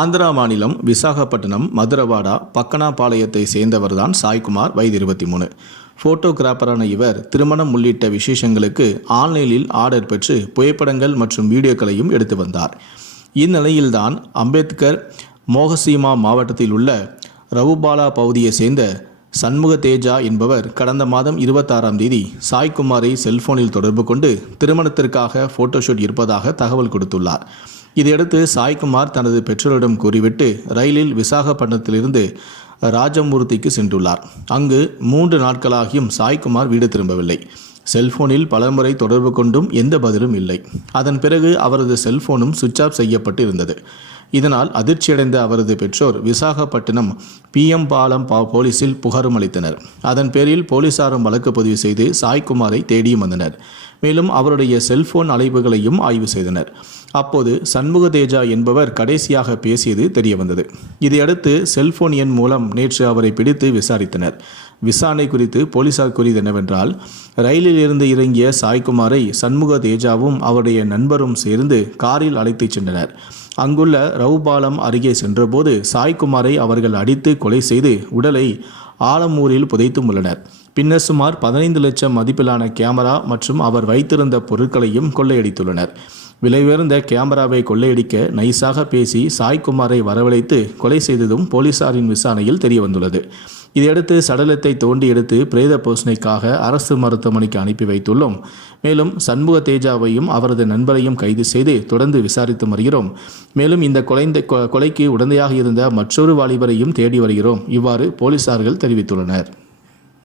ஆந்திரா மாநிலம் விசாகப்பட்டினம் மதுரவாடா பக்கனாபாளையத்தை சேர்ந்தவர்தான் சாய்குமார் வயது இருபத்தி மூணு ஃபோட்டோகிராஃபரான இவர் திருமணம் உள்ளிட்ட விசேஷங்களுக்கு ஆன்லைனில் ஆர்டர் பெற்று புகைப்படங்கள் மற்றும் வீடியோக்களையும் எடுத்து வந்தார். இந்நிலையில்தான் அம்பேத்கர் மோகசீமா மாவட்டத்தில் உள்ள ரவுபாலா பகுதியை சேர்ந்த சண்முக தேஜா என்பவர் கடந்த மாதம் இருபத்தாறாம் தேதி சாய்குமாரை செல்போனில் தொடர்பு கொண்டு திருமணத்திற்காக ஃபோட்டோஷூட் இருப்பதாக தகவல் கொடுத்துள்ளார். இதையடுத்து சாய்குமார் தனது பெற்றோரிடம் கூறிவிட்டு ரயிலில் விசாகப்பட்டினத்திலிருந்து ராஜமூர்த்திக்கு சென்றுள்ளார். அங்கு மூன்று நாட்களாகியும் சாய்குமார் வீடு திரும்பவில்லை. செல்போனில் பலமுறை தொடர்பு கொண்டும் எந்த பதிலும் இல்லை. அதன் பிறகு அவரது செல்போனும் சுவிட்ச் ஆஃப் செய்யப்பட்டு இருந்தது இதனால் அதிர்ச்சியடைந்த அவரது பெற்றோர் விசாகப்பட்டினம் பிஎம் பாலம் பா போலீசில் புகாரும் அளித்தனர். அதன் பேரில் போலீசாரும் வழக்கு பதிவு செய்து சாய்குமாரை தேடியும் வந்தனர். மேலும் அவருடைய செல்போன் அழைப்புகளையும் ஆய்வு செய்தனர். அப்போது சண்முக தேஜா என்பவர் கடைசியாக பேசியது தெரியவந்தது. இதையடுத்து செல்போன் எண் மூலம் நேற்று அவரை பிடித்து விசாரித்தனர். விசாரணை குறித்து போலீசார் கூறியது என்னவென்றால் ரயிலில் இருந்து இறங்கிய சாய்குமாரை சண்முக தேஜாவும் அவருடைய நண்பரும் சேர்ந்து காரில் அழைத்துச் சென்றனர். அங்குள்ள ரவுபாலம் அருகே சென்றபோது சாய்குமாரை அவர்கள் அடித்து கொலை செய்து உடலை ஆலமூரில் புதைத்தும் உள்ளனர். பின்னர் சுமார் பதினைந்து லட்சம் மதிப்பிலான கேமரா மற்றும் அவர் வைத்திருந்த பொருட்களையும் கொள்ளையடித்துள்ளனர். விலை உயர்ந்த கேமராவை கொள்ளையடிக்க நைஸாக பேசி சாய்குமாரை வரவழைத்து கொலை செய்ததும் போலீசாரின் விசாரணையில் தெரியவந்துள்ளது. இதையடுத்து சடலத்தை தோண்டி எடுத்து பிரேத போஷணைக்காக அரசு மருத்துவமனைக்கு அனுப்பி வைத்துள்ளோம். மேலும் சண்முக தேஜாவையும் அவரது நண்பரையும் கைது செய்து தொடர்ந்து விசாரித்து வருகிறோம். மேலும் இந்த கொலைந்த கொ- கொலைக்கு உடந்தையாக இருந்த மற்றொரு வாலிபரையும் தேடி வருகிறோம். இவ்வாறு போலீசார்கள் தெரிவித்துள்ளனர்.